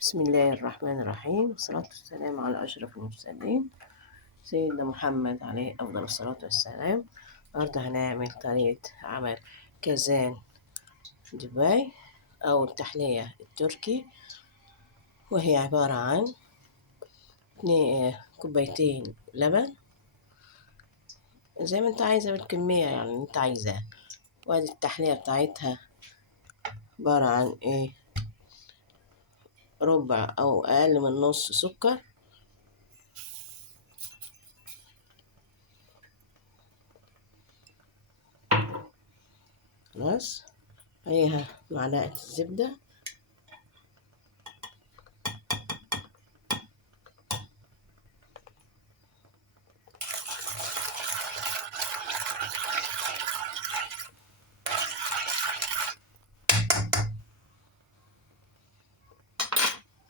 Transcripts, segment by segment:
بسم الله الرحمن الرحيم، والصلاة والسلام على أشرف المرسلين سيدنا محمد عليه أفضل الصلاة والسلام. النهاردة هنعمل طريقة عمل كازان دبي أو التحلية التركي، وهي عبارة عن 2 كوبايتين لبن زي ما انت عايزة بالكمية يعني انت عايزاه. وادي التحلية بتاعتها عبارة عن ربع أو أقل من نص سكر، خلاص، عليها معلقة الزبدة،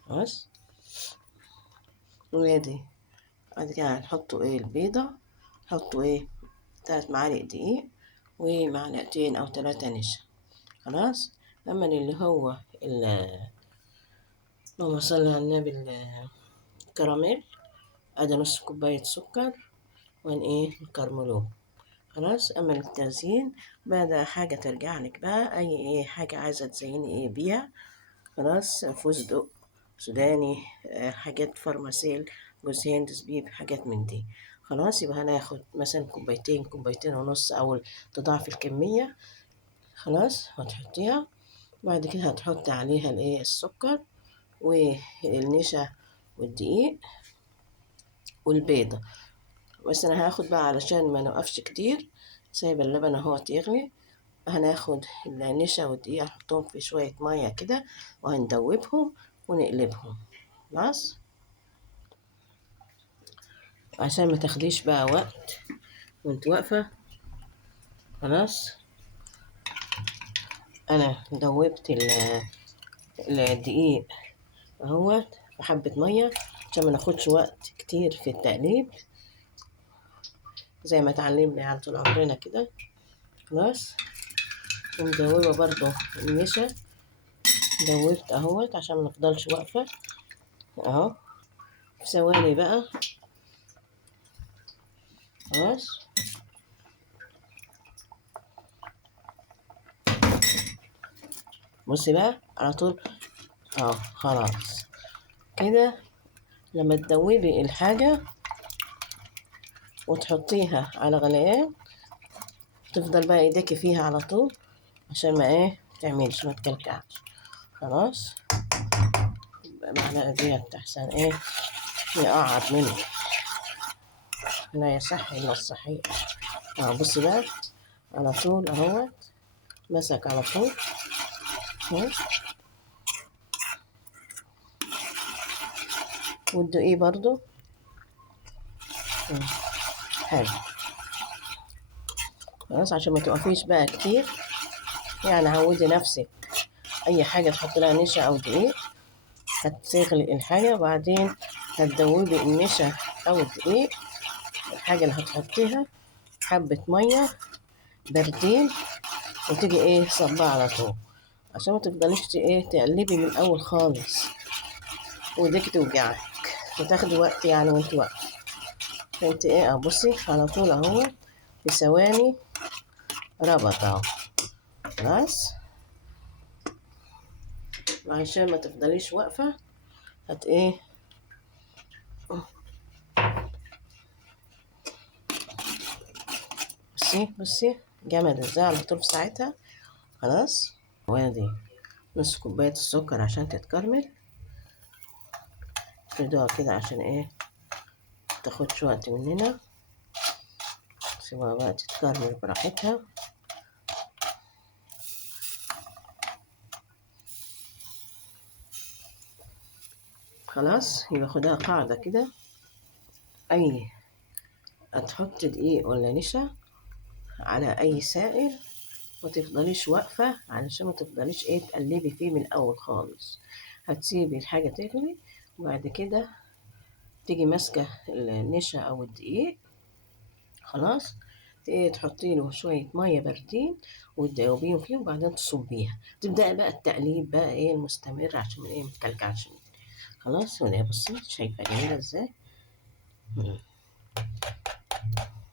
خلاص. وادي بعد كده هنحطوا البيضة، حطوا 3 معالق دقيق ومعلقتين أو 3 نشا، خلاص. أما اللي هو اللهم صل على النبي، الكراميل، أدي نص كوباية سكر وان نكرملوه، خلاص. أما التزيين بقى حاجة ترجع لك بقى، أي حاجة عايزة تزيني بيها، خلاص. فستق سوداني، حاجات فارماسيل، جوز هند، زبيب، حاجات من دي، خلاص. يبقى هناخد مثلا كوبايتين ونص أو تضاعف الكمية، خلاص. هتحطيها بعد كده هتحطي عليها السكر والنشا والدقيق والبيضة. بس أنا هاخد بقى علشان ما نوقفش كتير، سايبة اللبن اهو يغلي. هناخد النشا والدقيق هنحطهم في شوية مية كده وهندوبهم ونقلبهم، خلاص، عشان ما تاخديش بقى وقت وانت واقفة، خلاص. انا دوبت الدقيق اهوت في حبة مية عشان ما ناخدش وقت كتير في التقليب، زي ما اتعلمنا يعني طول عمرنا كده، خلاص. ومدوبة برضو النشا، دوبت اهوت عشان ما نفضلش واقفة اهو، في ثواني بقى، خلاص. بصي بقى على طول اهو، خلاص كده. لما تدوبي الحاجة وتحطيها على غليان، تفضل بقى ايديكي فيها على طول عشان ما تعملش، ما تكلكعش، خلاص. المعلقة ديت أحسن يقعد منه، لا يصح إلا الصحيح. بصي بقى على طول اهوت، مسك على طول اهو. والدقيق برضو حلو، خلاص، عشان ما توقفيش بقى كتير، يعني عودي نفسك أي حاجة تحط لها نشا أو دقيق هتغلي الحاجة، وبعدين هتدوبي النشا أو الدقيق، الحاجة اللي هتحطيها حبة مية باردين، وتيجي صبها على طول عشان ما تفضليش تقلبي من الأول خالص وايديك توجعك وتاخدي وقت يعني وانت واقفة. فانت بصي على طول اهو، في ثواني ربط اهو، خلاص. عشان ما تفضليش واقفة هت بصي جامد ازاي على طول في ساعتها، خلاص. وادي نص كوباية السكر عشان تتكرمل، افردوها كده عشان تاخدش وقت مننا، سيبوها بقى تتكرمل براحتها، خلاص. يبقى خدها قاعدة كده، أي هتحط دقيق ولا نشا على أي سائل وتفضليش واقفة علشان ما تفضليش تقلبي فيه من الأول خالص. هتسيبي الحاجة تغلي وبعد كده تيجي ماسكة النشا أو الدقيق، خلاص، تحطي له شوية مية باردين وتدوبيهم فيه، وبعدين تصبيها، تبدأي بقى التقليب بقى المستمر عشان متكلكعش. خلاص. وده بصي شايفة جميلة ازاي. مم.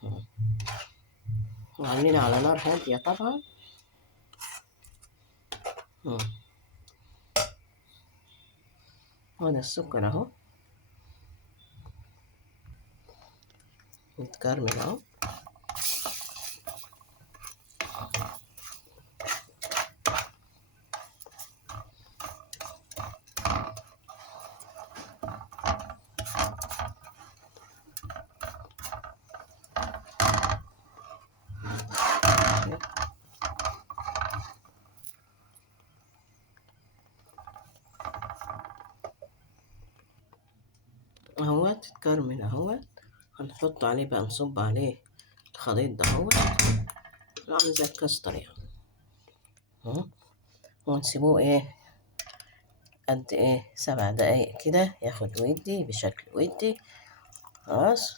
مم. وعاملينها على نار هادية طبعا. مم. وده السكر اهو متكرمل اهو. اهوت اتكرمل اهوت. هنحط عليه بقى، نصب عليه الخليط ده اهوت، عامل زي الكاستر يعني اهو. ونسيبوه ايه قد ايه 7 دقايق كده، ياخد ويدي بشكل ودي. خلاص.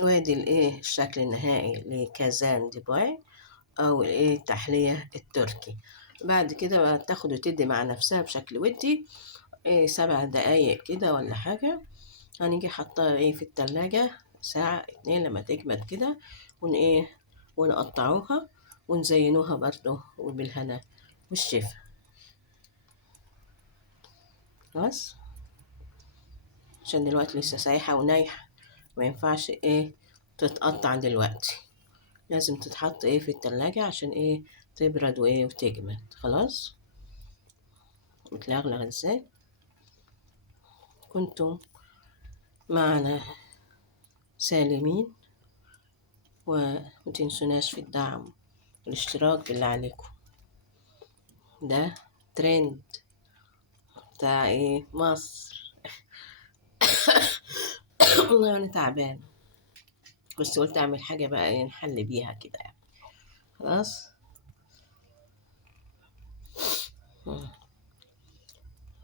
وادي الايه الشكل النهائي لكازان ديباي، او الايه التحلية التركي. بعد كده بقى تاخد وتدي مع نفسها بشكل ودي ايه 7 دقايق كده ولا حاجة. هنيجي حطها ايه في التلاجة ساعة 2 لما تجمد كده، ون ايه ونقطعوها ونزينوها برضو وبالهنا والشفا. خلاص. عشان دلوقتي لسه سايحة ونايحة، ما ينفعش ايه تتقطع دلوقتي، لازم تتحط ايه في التلاجة عشان ايه تبرد وايه وتجمد. خلاص. بتلغلغ ازاي. كنتم معنا سالمين، ومتنسوناش في الدعم الاشتراك بالله عليكم. ده ترند بتاع ايه مصر. والله انا تعبان، بس قلت اعمل حاجة بقى ايه نحل بيها كده يعني. خلاص.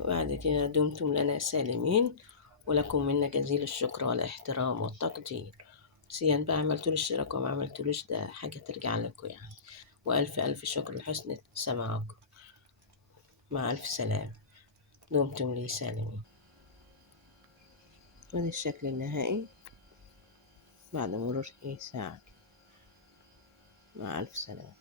وبعد كده دمتم لنا سالمين، ولكم منا جزيل الشكر والاحترام والتقدير. سيان بقى عملتوا الاشتراك وما عملتولوش، ده حاجة ترجع لكم يعني. وألف ألف شكر لحسن سماعكم. مع ألف سلام. دمتم لي سالمين. وده الشكل النهائي بعد مرور ساعة. مع ألف سلام.